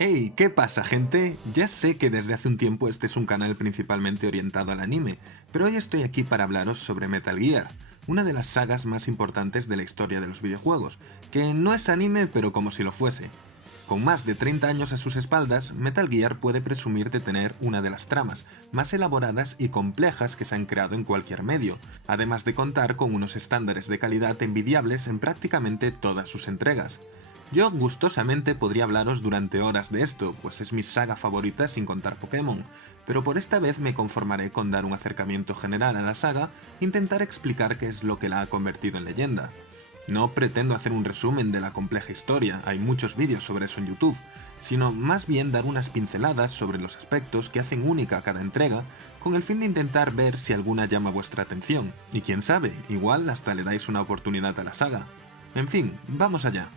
Hey, ¿qué pasa, gente? Ya sé que desde hace un tiempo este es un canal principalmente orientado al anime, pero hoy estoy aquí para hablaros sobre Metal Gear, una de las sagas más importantes de la historia de los videojuegos, que no es anime pero como si lo fuese. Con más de 30 años a sus espaldas, Metal Gear puede presumir de tener una de las tramas más elaboradas y complejas que se han creado en cualquier medio, además de contar con unos estándares de calidad envidiables en prácticamente todas sus entregas. Yo gustosamente podría hablaros durante horas de esto, pues es mi saga favorita sin contar Pokémon, pero por esta vez me conformaré con dar un acercamiento general a la saga e intentar explicar qué es lo que la ha convertido en leyenda. No pretendo hacer un resumen de la compleja historia, hay muchos vídeos sobre eso en YouTube, sino más bien dar unas pinceladas sobre los aspectos que hacen única cada entrega, con el fin de intentar ver si alguna llama vuestra atención, y quién sabe, igual hasta le dais una oportunidad a la saga. En fin, vamos allá.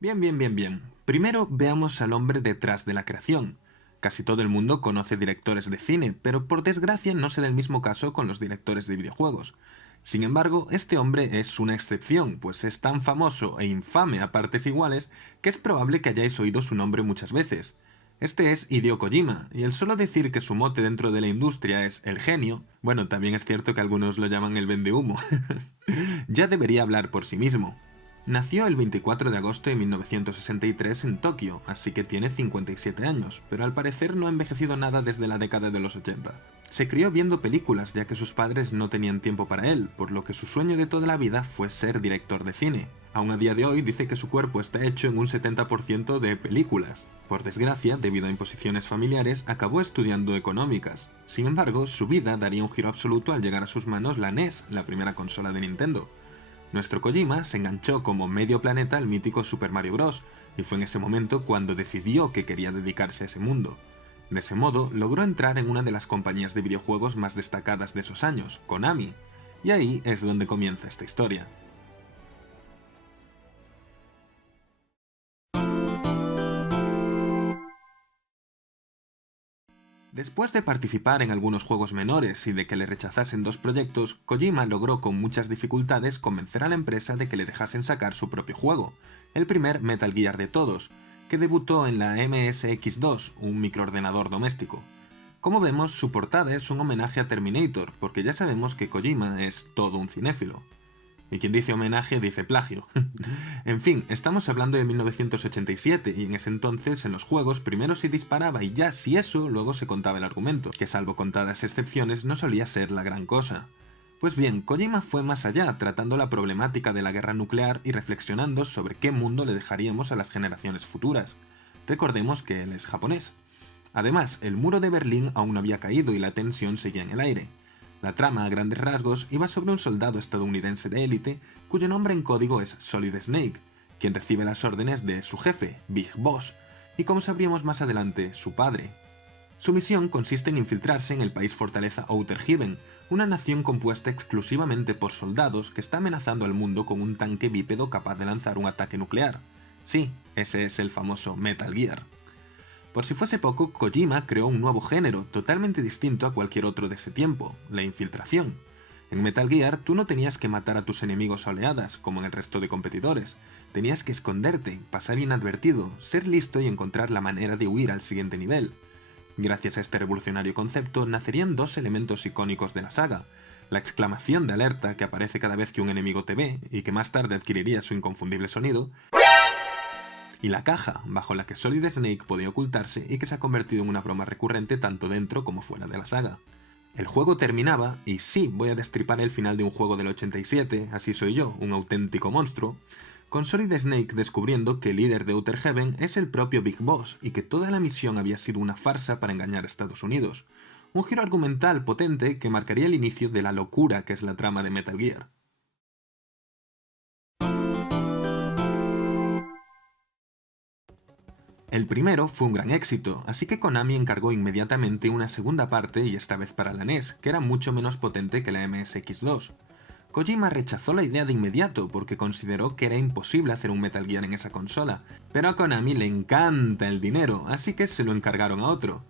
Bien. Primero veamos al hombre detrás de la creación. Casi todo el mundo conoce directores de cine, pero por desgracia no será el mismo caso con los directores de videojuegos. Sin embargo, este hombre es una excepción, pues es tan famoso e infame a partes iguales que es probable que hayáis oído su nombre muchas veces. Este es Hideo Kojima, y el solo decir que su mote dentro de la industria es el genio, bueno, también es cierto que algunos lo llaman el vendehumo, ya debería hablar por sí mismo. Nació el 24 de agosto de 1963 en Tokio, así que tiene 57 años, pero al parecer no ha envejecido nada desde la década de los 80. Se crió viendo películas ya que sus padres no tenían tiempo para él, por lo que su sueño de toda la vida fue ser director de cine. Aún a día de hoy dice que su cuerpo está hecho en un 70% de películas. Por desgracia, debido a imposiciones familiares, acabó estudiando económicas. Sin embargo, su vida daría un giro absoluto al llegar a sus manos la NES, la primera consola de Nintendo. Nuestro Kojima se enganchó como medio planeta al mítico Super Mario Bros. Y fue en ese momento cuando decidió que quería dedicarse a ese mundo. De ese modo, logró entrar en una de las compañías de videojuegos más destacadas de esos años, Konami. Y ahí es donde comienza esta historia. Después de participar en algunos juegos menores y de que le rechazasen dos proyectos, Kojima logró con muchas dificultades convencer a la empresa de que le dejasen sacar su propio juego, el primer Metal Gear de todos, que debutó en la MSX2, un microordenador doméstico. Como vemos, su portada es un homenaje a Terminator, porque ya sabemos que Kojima es todo un cinéfilo. Y quien dice homenaje dice plagio. En fin, estamos hablando de 1987 y en ese entonces en los juegos primero se disparaba y ya si eso luego se contaba el argumento, que salvo contadas excepciones no solía ser la gran cosa. Pues bien, Kojima fue más allá, tratando la problemática de la guerra nuclear y reflexionando sobre qué mundo le dejaríamos a las generaciones futuras. Recordemos que él es japonés. Además, el muro de Berlín aún no había caído y la tensión seguía en el aire. La trama, a grandes rasgos, iba sobre un soldado estadounidense de élite cuyo nombre en código es Solid Snake, quien recibe las órdenes de su jefe, Big Boss, y como sabríamos más adelante, su padre. Su misión consiste en infiltrarse en el país fortaleza Outer Heaven, una nación compuesta exclusivamente por soldados que está amenazando al mundo con un tanque bípedo capaz de lanzar un ataque nuclear. Sí, ese es el famoso Metal Gear. Por si fuese poco, Kojima creó un nuevo género, totalmente distinto a cualquier otro de ese tiempo, la infiltración. En Metal Gear tú no tenías que matar a tus enemigos a oleadas, como en el resto de competidores. Tenías que esconderte, pasar inadvertido, ser listo y encontrar la manera de huir al siguiente nivel. Gracias a este revolucionario concepto nacerían dos elementos icónicos de la saga: la exclamación de alerta que aparece cada vez que un enemigo te ve y que más tarde adquiriría su inconfundible sonido, y la caja, bajo la que Solid Snake podía ocultarse y que se ha convertido en una broma recurrente tanto dentro como fuera de la saga. El juego terminaba, y sí, voy a destripar el final de un juego del 87, así soy yo, un auténtico monstruo, con Solid Snake descubriendo que el líder de Outer Heaven es el propio Big Boss y que toda la misión había sido una farsa para engañar a Estados Unidos. Un giro argumental potente que marcaría el inicio de la locura que es la trama de Metal Gear. El primero fue un gran éxito, así que Konami encargó inmediatamente una segunda parte y esta vez para la NES, que era mucho menos potente que la MSX2. Kojima rechazó la idea de inmediato porque consideró que era imposible hacer un Metal Gear en esa consola, pero a Konami le encanta el dinero, así que se lo encargaron a otro.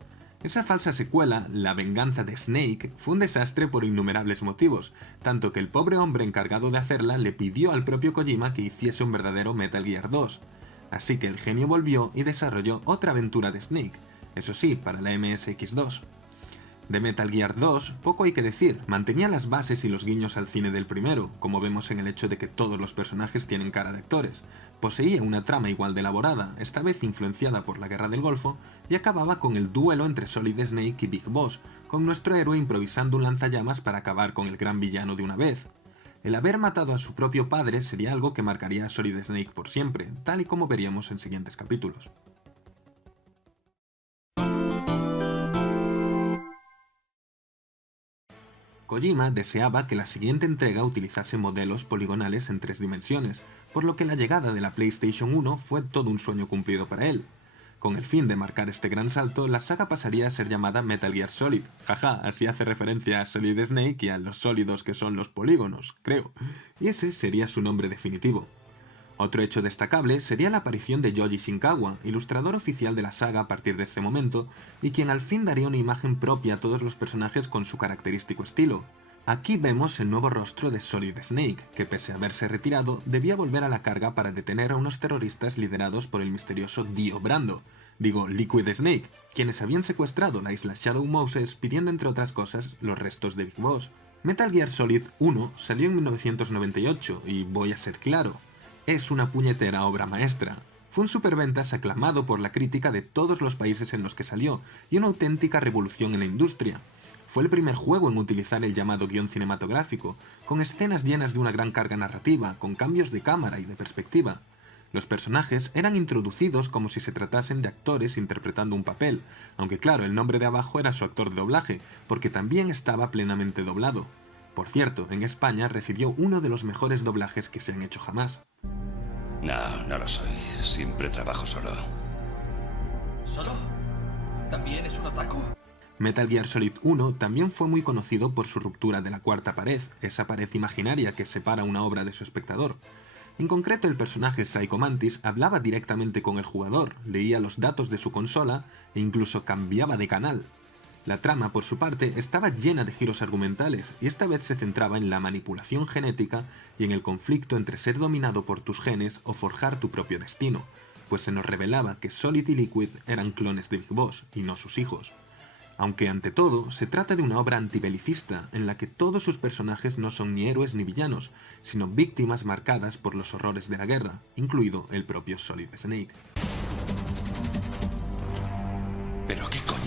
Esa falsa secuela, La venganza de Snake, fue un desastre por innumerables motivos, tanto que el pobre hombre encargado de hacerla le pidió al propio Kojima que hiciese un verdadero Metal Gear 2. Así que el genio volvió y desarrolló otra aventura de Snake, eso sí, para la MSX2. De Metal Gear 2, poco hay que decir, mantenía las bases y los guiños al cine del primero, como vemos en el hecho de que todos los personajes tienen cara de actores. Poseía una trama igual de elaborada, esta vez influenciada por la Guerra del Golfo, y acababa con el duelo entre Solid Snake y Big Boss, con nuestro héroe improvisando un lanzallamas para acabar con el gran villano de una vez. El haber matado a su propio padre sería algo que marcaría a Solid Snake por siempre, tal y como veríamos en siguientes capítulos. Kojima deseaba que la siguiente entrega utilizase modelos poligonales en 3 dimensiones, por lo que la llegada de la PlayStation 1 fue todo un sueño cumplido para él. Con el fin de marcar este gran salto, la saga pasaría a ser llamada Metal Gear Solid. Jaja, así hace referencia a Solid Snake y a los sólidos que son los polígonos, creo. Y ese sería su nombre definitivo. Otro hecho destacable sería la aparición de Yoji Shinkawa, ilustrador oficial de la saga a partir de este momento, y quien al fin daría una imagen propia a todos los personajes con su característico estilo. Aquí vemos el nuevo rostro de Solid Snake, que pese a haberse retirado, debía volver a la carga para detener a unos terroristas liderados por el misterioso Dio Brando, Liquid Snake, quienes habían secuestrado la isla Shadow Moses pidiendo entre otras cosas los restos de Big Boss. Metal Gear Solid 1 salió en 1998 y voy a ser claro, es una puñetera obra maestra. Fue un superventas aclamado por la crítica de todos los países en los que salió y una auténtica revolución en la industria. Fue el primer juego en utilizar el llamado guión cinematográfico, con escenas llenas de una gran carga narrativa, con cambios de cámara y de perspectiva. Los personajes eran introducidos como si se tratasen de actores interpretando un papel, aunque claro, el nombre de abajo era su actor de doblaje, porque también estaba plenamente doblado. Por cierto, en España recibió uno de los mejores doblajes que se han hecho jamás. No, no lo soy. Siempre trabajo solo. ¿Solo? ¿También es un otaku? Metal Gear Solid 1 también fue muy conocido por su ruptura de la cuarta pared, esa pared imaginaria que separa una obra de su espectador. En concreto, el personaje Psycho Mantis hablaba directamente con el jugador, leía los datos de su consola e incluso cambiaba de canal. La trama, por su parte, estaba llena de giros argumentales, y esta vez se centraba en la manipulación genética y en el conflicto entre ser dominado por tus genes o forjar tu propio destino, pues se nos revelaba que Solid y Liquid eran clones de Big Boss, y no sus hijos. Aunque ante todo, se trata de una obra antibelicista, en la que todos sus personajes no son ni héroes ni villanos, sino víctimas marcadas por los horrores de la guerra, incluido el propio Solid Snake. ¿Pero qué coño?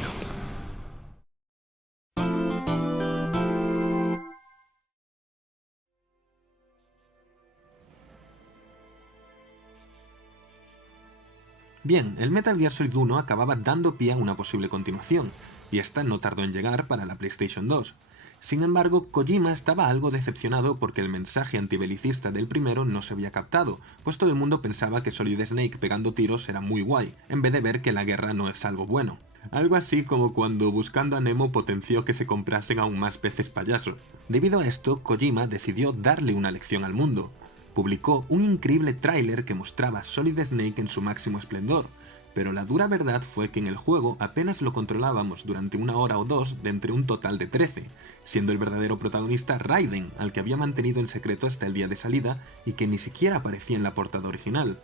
Bien, el Metal Gear Solid 1 acababa dando pie a una posible continuación, y esta no tardó en llegar para la PlayStation 2. Sin embargo, Kojima estaba algo decepcionado porque el mensaje antibelicista del primero no se había captado, pues todo el mundo pensaba que Solid Snake pegando tiros era muy guay, en vez de ver que la guerra no es algo bueno. Algo así como cuando Buscando a Nemo potenció que se comprasen aún más peces payasos. Debido a esto, Kojima decidió darle una lección al mundo. Publicó un increíble tráiler que mostraba a Solid Snake en su máximo esplendor, pero la dura verdad fue que en el juego apenas lo controlábamos durante 1 hora o 2 de entre un total de 13, siendo el verdadero protagonista Raiden, al que había mantenido en secreto hasta el día de salida y que ni siquiera aparecía en la portada original.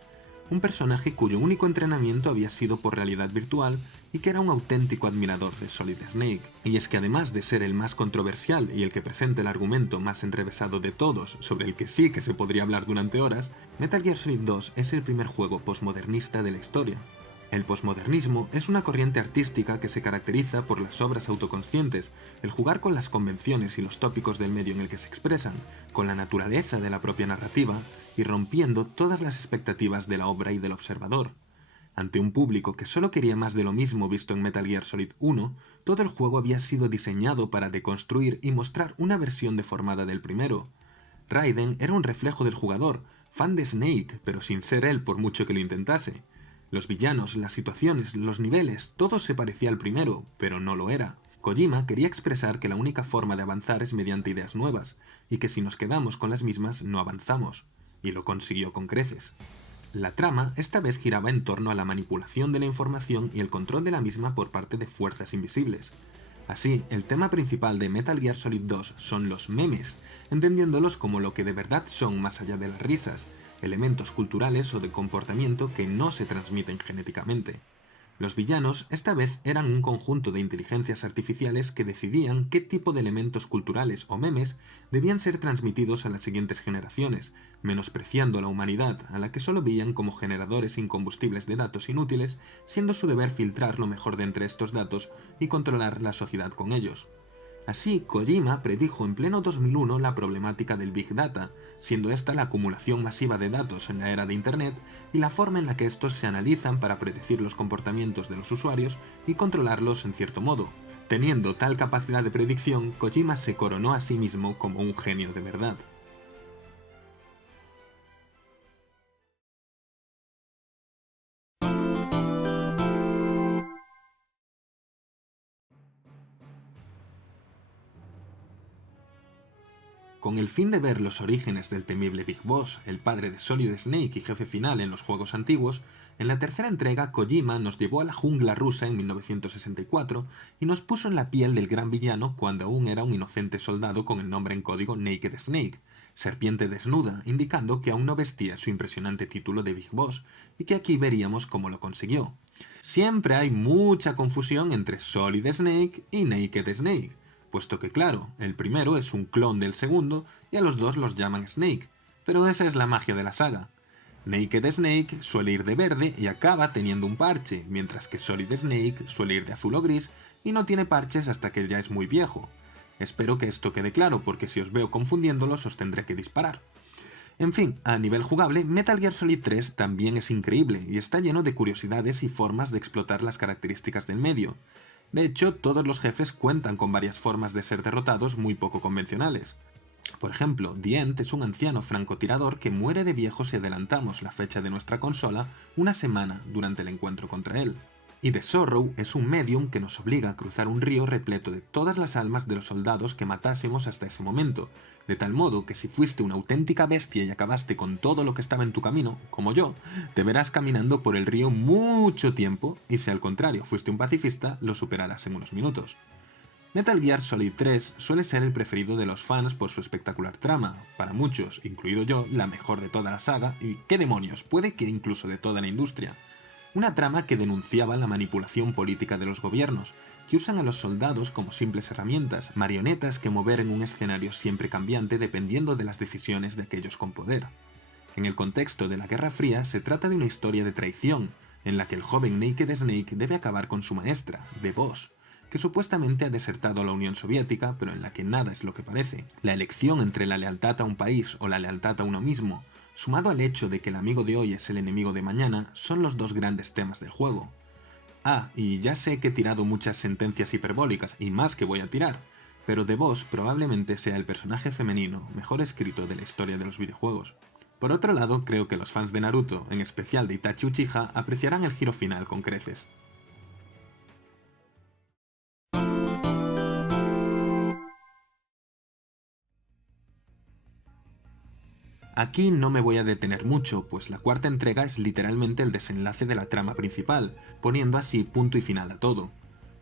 Un personaje cuyo único entrenamiento había sido por realidad virtual y que era un auténtico admirador de Solid Snake. Y es que además de ser el más controversial y el que presenta el argumento más enrevesado de todos, sobre el que sí que se podría hablar durante horas, Metal Gear Solid 2 es el primer juego posmodernista de la historia. El posmodernismo es una corriente artística que se caracteriza por las obras autoconscientes, el jugar con las convenciones y los tópicos del medio en el que se expresan, con la naturaleza de la propia narrativa y rompiendo todas las expectativas de la obra y del observador. Ante un público que solo quería más de lo mismo visto en Metal Gear Solid 1, todo el juego había sido diseñado para deconstruir y mostrar una versión deformada del primero. Raiden era un reflejo del jugador, fan de Snake, pero sin ser él por mucho que lo intentase. Los villanos, las situaciones, los niveles, todo se parecía al primero, pero no lo era. Kojima quería expresar que la única forma de avanzar es mediante ideas nuevas, y que si nos quedamos con las mismas no avanzamos, y lo consiguió con creces. La trama esta vez giraba en torno a la manipulación de la información y el control de la misma por parte de fuerzas invisibles. Así, el tema principal de Metal Gear Solid 2 son los memes, entendiéndolos como lo que de verdad son más allá de las risas, elementos culturales o de comportamiento que no se transmiten genéticamente. Los villanos esta vez eran un conjunto de inteligencias artificiales que decidían qué tipo de elementos culturales o memes debían ser transmitidos a las siguientes generaciones, menospreciando a la humanidad, a la que solo veían como generadores incombustibles de datos inútiles, siendo su deber filtrar lo mejor de entre estos datos y controlar la sociedad con ellos. Así, Kojima predijo en pleno 2001 la problemática del Big Data, siendo esta la acumulación masiva de datos en la era de Internet y la forma en la que estos se analizan para predecir los comportamientos de los usuarios y controlarlos en cierto modo. Teniendo tal capacidad de predicción, Kojima se coronó a sí mismo como un genio de verdad. Con el fin de ver los orígenes del temible Big Boss, el padre de Solid Snake y jefe final en los juegos antiguos, en la tercera entrega Kojima nos llevó a la jungla rusa en 1964 y nos puso en la piel del gran villano cuando aún era un inocente soldado con el nombre en código Naked Snake, serpiente desnuda, indicando que aún no vestía su impresionante título de Big Boss y que aquí veríamos cómo lo consiguió. Siempre hay mucha confusión entre Solid Snake y Naked Snake, puesto que claro, el primero es un clon del segundo y a los dos los llaman Snake, pero esa es la magia de la saga. Naked Snake suele ir de verde y acaba teniendo un parche, mientras que Solid Snake suele ir de azul o gris y no tiene parches hasta que ya es muy viejo. Espero que esto quede claro porque si os veo confundiéndolos os tendré que disparar. En fin, a nivel jugable, Metal Gear Solid 3 también es increíble y está lleno de curiosidades y formas de explotar las características del medio. De hecho, todos los jefes cuentan con varias formas de ser derrotados muy poco convencionales. Por ejemplo, The End es un anciano francotirador que muere de viejo si adelantamos la fecha de nuestra consola una semana durante el encuentro contra él. Y The Sorrow es un medium que nos obliga a cruzar un río repleto de todas las almas de los soldados que matásemos hasta ese momento, de tal modo que si fuiste una auténtica bestia y acabaste con todo lo que estaba en tu camino, como yo, te verás caminando por el río mucho tiempo, y si al contrario fuiste un pacifista, lo superarás en unos minutos. Metal Gear Solid 3 suele ser el preferido de los fans por su espectacular trama, para muchos, incluido yo, la mejor de toda la saga, y qué demonios, puede que incluso de toda la industria. Una trama que denunciaba la manipulación política de los gobiernos, que usan a los soldados como simples herramientas, marionetas que mover en un escenario siempre cambiante dependiendo de las decisiones de aquellos con poder. En el contexto de la Guerra Fría se trata de una historia de traición, en la que el joven Naked Snake debe acabar con su maestra, The Boss, que supuestamente ha desertado a la Unión Soviética, pero en la que nada es lo que parece. La elección entre la lealtad a un país o la lealtad a uno mismo, sumado al hecho de que el amigo de hoy es el enemigo de mañana, son los dos grandes temas del juego. Ah, y ya sé que he tirado muchas sentencias hiperbólicas, y más que voy a tirar, pero The Boss probablemente sea el personaje femenino mejor escrito de la historia de los videojuegos. Por otro lado, creo que los fans de Naruto, en especial de Itachi Uchiha, apreciarán el giro final con creces. Aquí no me voy a detener mucho, pues la cuarta entrega es literalmente el desenlace de la trama principal, poniendo así punto y final a todo.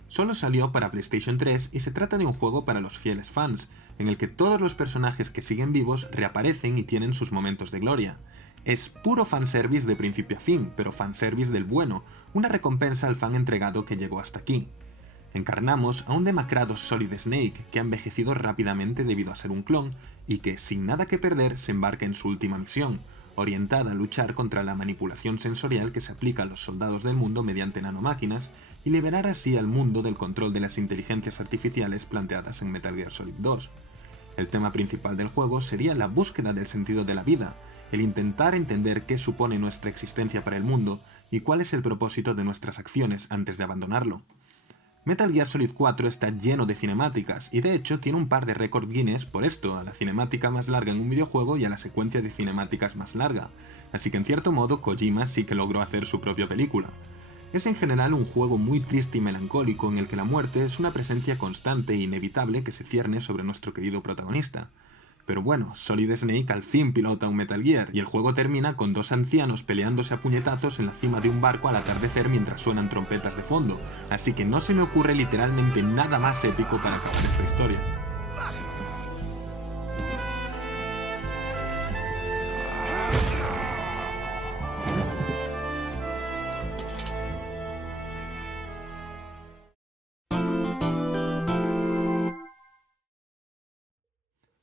Solo salió para PlayStation 3 y se trata de un juego para los fieles fans, en el que todos los personajes que siguen vivos reaparecen y tienen sus momentos de gloria. Es puro fanservice de principio a fin, pero fanservice del bueno, una recompensa al fan entregado que llegó hasta aquí. Encarnamos a un demacrado Solid Snake que ha envejecido rápidamente debido a ser un clon y que, sin nada que perder, se embarca en su última misión, orientada a luchar contra la manipulación sensorial que se aplica a los soldados del mundo mediante nanomáquinas y liberar así al mundo del control de las inteligencias artificiales planteadas en Metal Gear Solid 2. El tema principal del juego sería la búsqueda del sentido de la vida, el intentar entender qué supone nuestra existencia para el mundo y cuál es el propósito de nuestras acciones antes de abandonarlo. Metal Gear Solid 4 está lleno de cinemáticas, y de hecho tiene un par de récord Guinness por esto, a la cinemática más larga en un videojuego y a la secuencia de cinemáticas más larga, así que en cierto modo Kojima sí que logró hacer su propia película. Es en general un juego muy triste y melancólico en el que la muerte es una presencia constante e inevitable que se cierne sobre nuestro querido protagonista. Pero bueno, Solid Snake al fin pilota un Metal Gear, y el juego termina con dos ancianos peleándose a puñetazos en la cima de un barco al atardecer mientras suenan trompetas de fondo, así que no se me ocurre literalmente nada más épico para acabar esta historia.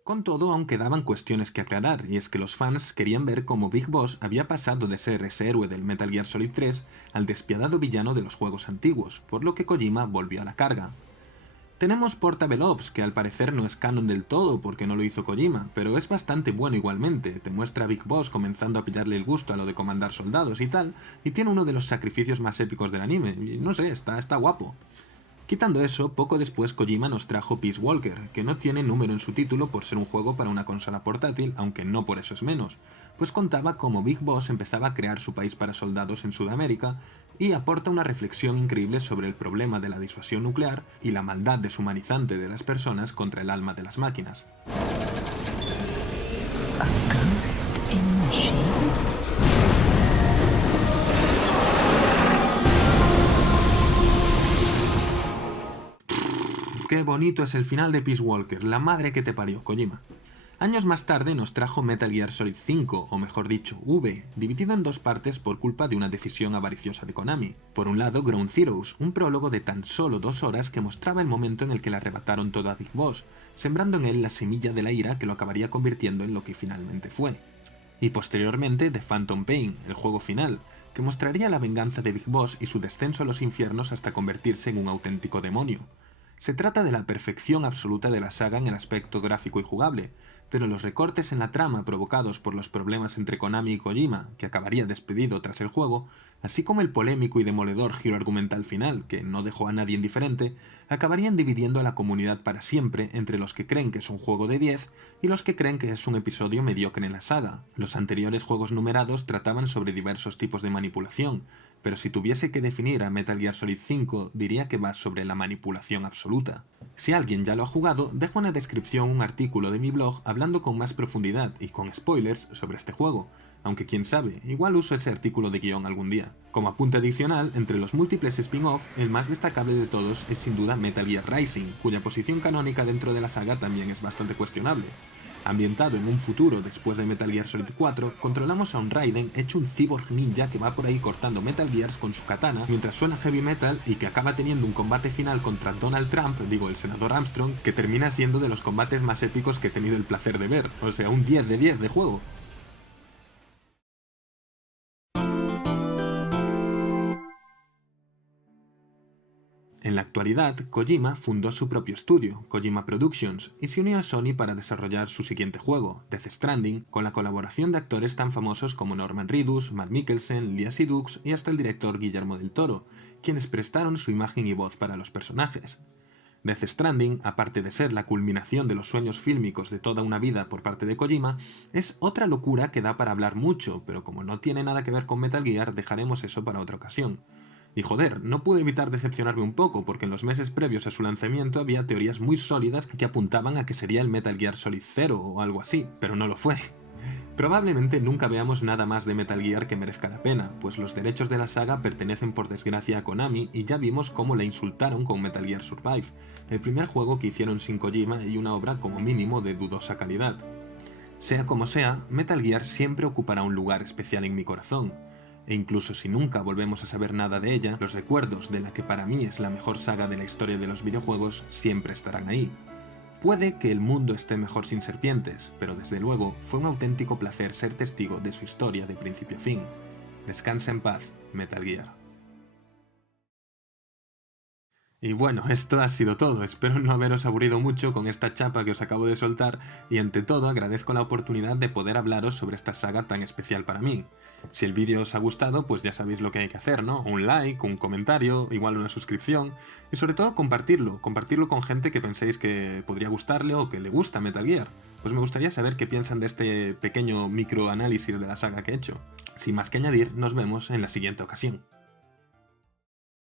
Con todo, aún quedaban cuestiones que aclarar, y es que los fans querían ver cómo Big Boss había pasado de ser ese héroe del Metal Gear Solid 3 al despiadado villano de los juegos antiguos, por lo que Kojima volvió a la carga. Tenemos Portable Ops, que al parecer no es canon del todo porque no lo hizo Kojima, pero es bastante bueno igualmente, te muestra a Big Boss comenzando a pillarle el gusto a lo de comandar soldados y tal, y tiene uno de los sacrificios más épicos del anime, y no sé, está guapo. Quitando eso, poco después Kojima nos trajo Peace Walker, que no tiene número en su título por ser un juego para una consola portátil, aunque no por eso es menos, pues contaba cómo Big Boss empezaba a crear su país para soldados en Sudamérica y aporta una reflexión increíble sobre el problema de la disuasión nuclear y la maldad deshumanizante de las personas contra el alma de las máquinas. A ghost in the shade? Qué bonito es el final de Peace Walker, la madre que te parió, Kojima. Años más tarde nos trajo Metal Gear Solid 5, o mejor dicho, V, dividido en dos partes por culpa de una decisión avariciosa de Konami. Por un lado, Ground Zeroes, un prólogo de tan solo 2 horas que mostraba el momento en el que le arrebataron todo a Big Boss, sembrando en él la semilla de la ira que lo acabaría convirtiendo en lo que finalmente fue. Y posteriormente, The Phantom Pain, el juego final, que mostraría la venganza de Big Boss y su descenso a los infiernos hasta convertirse en un auténtico demonio. Se trata de la perfección absoluta de la saga en el aspecto gráfico y jugable, pero los recortes en la trama provocados por los problemas entre Konami y Kojima, que acabaría despedido tras el juego, así como el polémico y demoledor giro argumental final, que no dejó a nadie indiferente, acabarían dividiendo a la comunidad para siempre entre los que creen que es un juego de 10 y los que creen que es un episodio mediocre en la saga. Los anteriores juegos numerados trataban sobre diversos tipos de manipulación, pero si tuviese que definir a Metal Gear Solid 5, diría que va sobre la manipulación absoluta. Si alguien ya lo ha jugado, dejo en la descripción un artículo de mi blog hablando con más profundidad y con spoilers sobre este juego, aunque quién sabe, igual uso ese artículo de guión algún día. Como apunte adicional, entre los múltiples spin-off, el más destacable de todos es sin duda Metal Gear Rising, cuya posición canónica dentro de la saga también es bastante cuestionable. Ambientado en un futuro después de Metal Gear Solid 4, controlamos a un Raiden hecho un cyborg ninja que va por ahí cortando Metal Gears con su katana mientras suena heavy metal y que acaba teniendo un combate final contra Donald Trump, el senador Armstrong, que termina siendo de los combates más épicos que he tenido el placer de ver, o sea, un 10 de 10 de juego. En la actualidad, Kojima fundó su propio estudio, Kojima Productions, y se unió a Sony para desarrollar su siguiente juego, Death Stranding, con la colaboración de actores tan famosos como Norman Reedus, Matt Mikkelsen, Léa Seydoux y hasta el director Guillermo del Toro, quienes prestaron su imagen y voz para los personajes. Death Stranding, aparte de ser la culminación de los sueños fílmicos de toda una vida por parte de Kojima, es otra locura que da para hablar mucho, pero como no tiene nada que ver con Metal Gear, dejaremos eso para otra ocasión. Y joder, no pude evitar decepcionarme un poco, porque en los meses previos a su lanzamiento había teorías muy sólidas que apuntaban a que sería el Metal Gear Solid 0 o algo así, pero no lo fue. Probablemente nunca veamos nada más de Metal Gear que merezca la pena, pues los derechos de la saga pertenecen por desgracia a Konami y ya vimos cómo la insultaron con Metal Gear Survive, el primer juego que hicieron sin Kojima y una obra como mínimo de dudosa calidad. Sea como sea, Metal Gear siempre ocupará un lugar especial en mi corazón, e incluso si nunca volvemos a saber nada de ella, los recuerdos de la que para mí es la mejor saga de la historia de los videojuegos siempre estarán ahí. Puede que el mundo esté mejor sin serpientes, pero desde luego fue un auténtico placer ser testigo de su historia de principio a fin. Descansa en paz, Metal Gear. Y bueno, esto ha sido todo, espero no haberos aburrido mucho con esta chapa que os acabo de soltar y ante todo agradezco la oportunidad de poder hablaros sobre esta saga tan especial para mí. Si el vídeo os ha gustado, pues ya sabéis lo que hay que hacer, ¿no? Un like, un comentario, igual una suscripción y sobre todo compartirlo con gente que penséis que podría gustarle o que le gusta Metal Gear. Pues me gustaría saber qué piensan de este pequeño microanálisis de la saga que he hecho. Sin más que añadir, nos vemos en la siguiente ocasión.